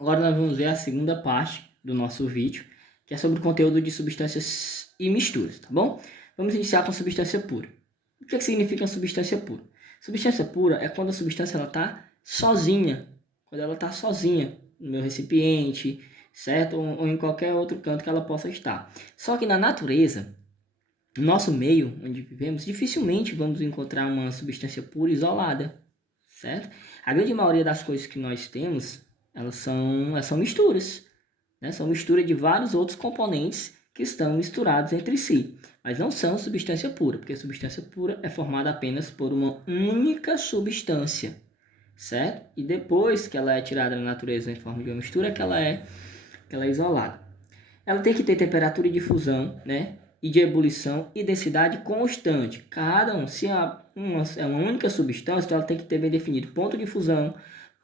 Agora nós vamos ver a segunda parte do nosso vídeo, que é sobre o conteúdo de substâncias e misturas, tá bom? Vamos iniciar com substância pura. O que significa substância pura? Substância pura é quando a substância está sozinha, quando ela está sozinha no meu recipiente, certo? Ou em qualquer outro canto que ela possa estar. Só que na natureza, no nosso meio onde vivemos, dificilmente vamos encontrar uma substância pura isolada, certo? A grande maioria das coisas que nós temos, elas são misturas, né? São mistura de vários outros componentes que estão misturados entre si, mas não são substância pura, porque a substância pura é formada apenas por uma única substância, certo? E depois que ela é tirada da natureza em forma de uma mistura, que ela é isolada. Ela tem que ter temperatura de difusão, né? E de ebulição e densidade constante. Cada um, se é uma única substância, então ela tem que ter bem definido ponto de fusão,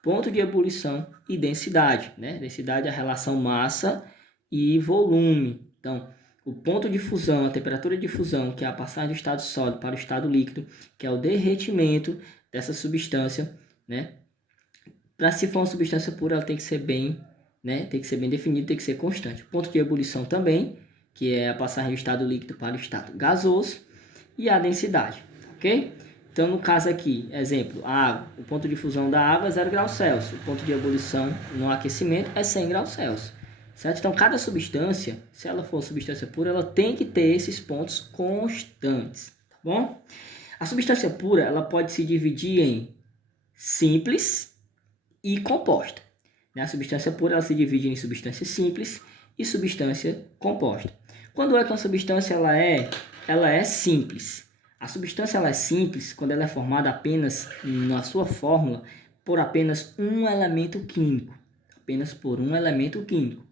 ponto de ebulição e densidade, né? Densidade é a relação massa e volume. Então, o ponto de fusão, a temperatura de fusão, que é a passagem do estado sólido para o estado líquido, que é o derretimento dessa substância, né? Para se for uma substância pura, ela tem que ser bem, né? Tem que ser bem definido, tem que ser constante. O ponto de ebulição também, que é a passagem do estado líquido para o estado gasoso, e a densidade, ok? Então, no caso aqui, exemplo, a água, o ponto de fusão da água é 0 graus Celsius, o ponto de ebulição no aquecimento é 100 graus Celsius, certo? Então, cada substância, se ela for substância pura, ela tem que ter esses pontos constantes, tá bom? A substância pura, ela pode se dividir em simples e composta. A substância pura ela se divide em substância simples e substância composta. Quando é que uma substância ela é simples? A substância ela é simples quando ela é formada apenas na sua fórmula por apenas um elemento químico. Apenas por um elemento químico.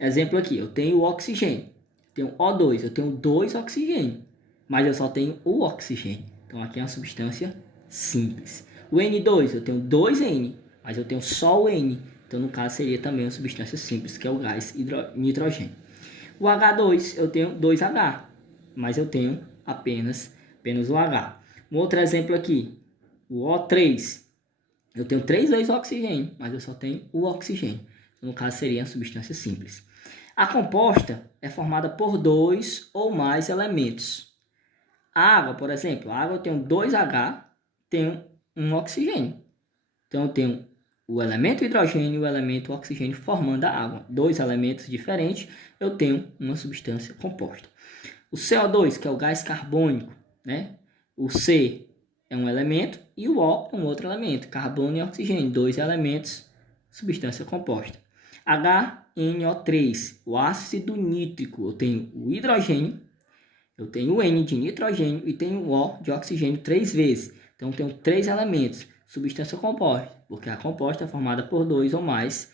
Exemplo aqui, eu tenho o oxigênio, tenho O2, eu tenho 2 oxigênio, mas eu só tenho o oxigênio. Então aqui é uma substância simples. O N2, eu tenho 2N, mas eu tenho só o N. Então, no caso, seria também uma substância simples, que é o gás nitrogênio. O H2, eu tenho 2H, mas eu tenho apenas o H. Um outro exemplo aqui, o O3, eu tenho 3 vezes o oxigênio, mas eu só tenho o oxigênio. Então, no caso, seria uma substância simples. A composta é formada por 2 ou mais elementos. A água, por exemplo, a água eu tenho 2H, tenho um oxigênio. Então, eu tenho o elemento hidrogênio e o elemento oxigênio formando a água. 2 elementos diferentes, eu tenho uma substância composta. O CO2, que é o gás carbônico, né? O C é um elemento e o O é um outro elemento. Carbono e oxigênio, 2 elementos, substância composta. HNO3, o ácido nítrico, eu tenho o hidrogênio, eu tenho o N de nitrogênio e tenho o O de oxigênio 3 vezes. Então, eu tenho 3 elementos, substância composta, porque a composta é formada por 2 ou mais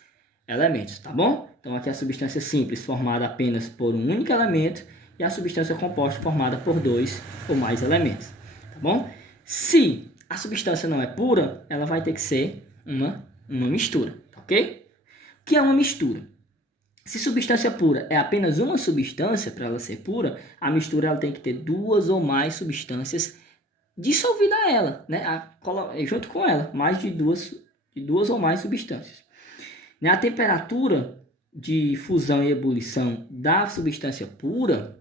elementos, tá bom? Então, aqui é a substância simples formada apenas por um único elemento e a substância composta formada por 2 ou mais elementos, tá bom? Se a substância não é pura, ela vai ter que ser uma mistura, ok? O que é uma mistura? Se substância pura é apenas uma substância, para ela ser pura, a mistura ela tem que ter 2 ou mais substâncias dissolvida a ela, né? Junto com ela, mais de duas ou mais substâncias. A temperatura de fusão e ebulição da substância pura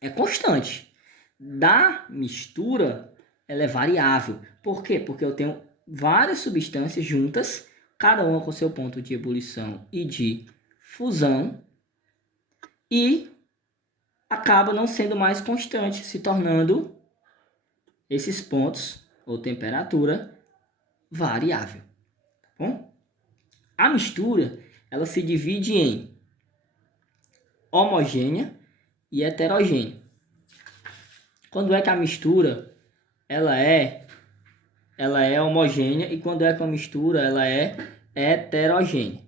é constante. Da mistura, ela é variável. Por quê? Porque eu tenho várias substâncias juntas, cada uma com seu ponto de ebulição e de fusão, e acaba não sendo mais constante, se tornando esses pontos ou temperatura variável, tá bom? A mistura, ela se divide em homogênea e heterogênea. Quando é que a mistura ela é homogênea e quando é que a mistura ela é heterogênea?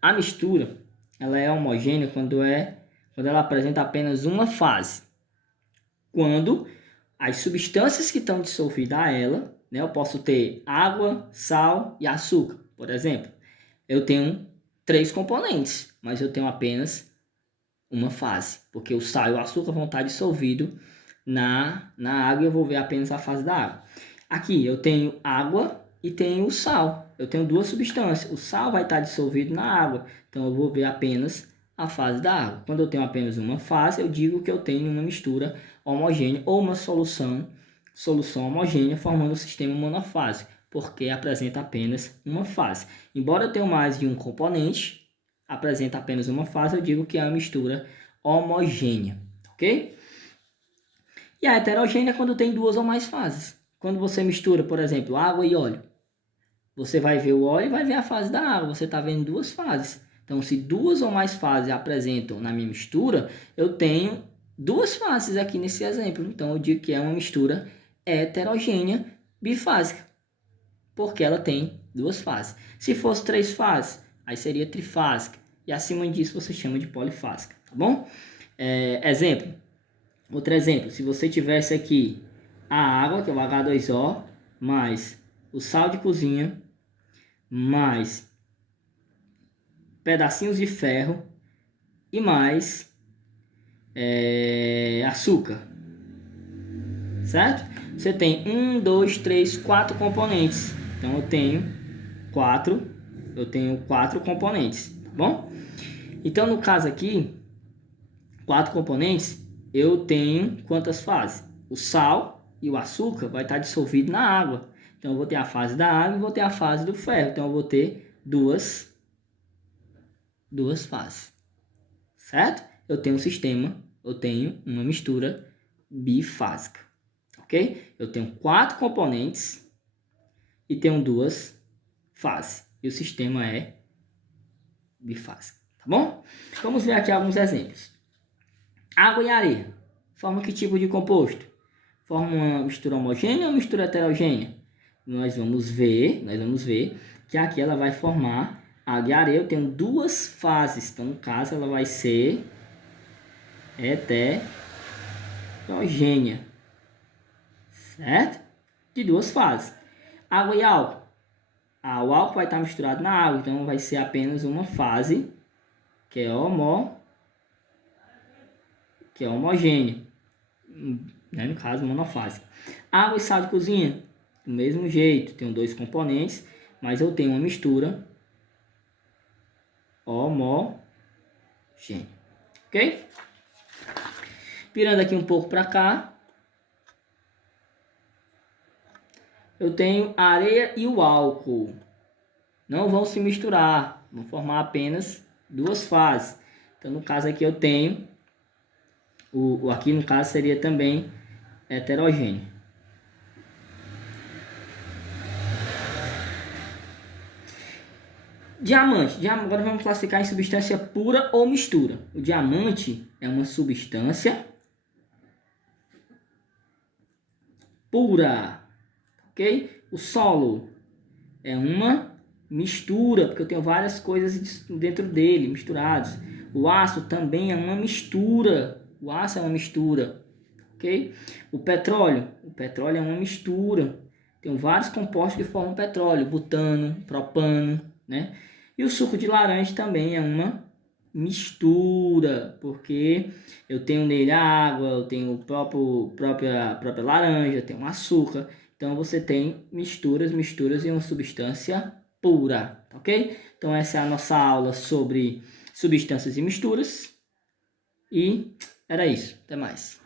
A mistura ela é homogênea quando ela apresenta apenas uma fase. Quando as substâncias que estão dissolvidas a ela, né, eu posso ter água, sal e açúcar, por exemplo. Eu tenho 3 componentes, mas eu tenho apenas uma fase, porque o sal e o açúcar vão estar dissolvidos na água e eu vou ver apenas a fase da água. Aqui eu tenho água e tenho o sal. eu tenho duas substâncias. O sal vai estar dissolvido na água, então eu vou ver apenas a fase da água. Quando eu tenho apenas uma fase, eu digo que eu tenho uma mistura homogênea ou uma solução homogênea formando um sistema monofásico, porque apresenta apenas uma fase. Embora eu tenha mais de um componente, apresenta apenas uma fase, eu digo que é uma mistura homogênea, ok? E a heterogênea é quando tem duas ou mais fases. Quando você mistura, por exemplo, água e óleo, você vai ver o óleo e vai ver a fase da água. Você está vendo duas fases. Então, se duas ou mais fases apresentam na minha mistura, eu tenho duas fases aqui nesse exemplo. Então, eu digo que é uma mistura heterogênea bifásica, porque ela tem duas fases. Se fosse três fases, aí seria trifásica. E acima disso, você chama de polifásica, tá bom? Exemplo. Outro exemplo. Se você tivesse aqui a água, que é o H2O, mais o sal de cozinha, mais pedacinhos de ferro e mais açúcar, certo? Você tem 1, 2, 3, 4 componentes. Então eu tenho quatro componentes, tá bom? Então no caso aqui, 4 componentes, eu tenho quantas fases? O sal e o açúcar vai estar dissolvido na água. Então eu vou ter a fase da água e vou ter a fase do ferro. Então eu vou ter duas fases, certo? Eu tenho um sistema, eu tenho uma mistura bifásica, ok? Eu tenho 4 componentes e tenho duas fases. E o sistema é bifásico, tá bom? Vamos ver aqui alguns exemplos. Água e areia formam que tipo de composto? Formam uma mistura homogênea ou mistura heterogênea? Nós vamos ver que aqui ela vai formar água e areia. Eu tenho duas fases, então no caso ela vai ser heterogênea, certo? De duas fases. Água e álcool. O álcool vai estar misturado na água, então vai ser apenas uma fase que é homogênea, né? No caso monofásica. Água e sal de cozinha, do mesmo jeito, tenho dois componentes, mas eu tenho uma mistura homogênea, ok? Virando aqui um pouco para cá, eu tenho a areia e o álcool. Não vão se misturar, vão formar apenas duas fases. Então, no caso aqui eu tenho, aqui no caso seria também heterogêneo. Diamante. Agora vamos classificar em substância pura ou mistura. O diamante é uma substância pura, ok? O solo é uma mistura, porque eu tenho várias coisas dentro dele, misturados. O aço também é uma mistura. O aço é uma mistura, ok? O petróleo é uma mistura. Tem vários compostos que formam petróleo, butano, propano, né? E o suco de laranja também é uma mistura, porque eu tenho nele a água, eu tenho própria laranja, eu tenho um açúcar. Então você tem misturas e uma substância pura, ok? Então essa é a nossa aula sobre substâncias e misturas. E era isso. Até mais.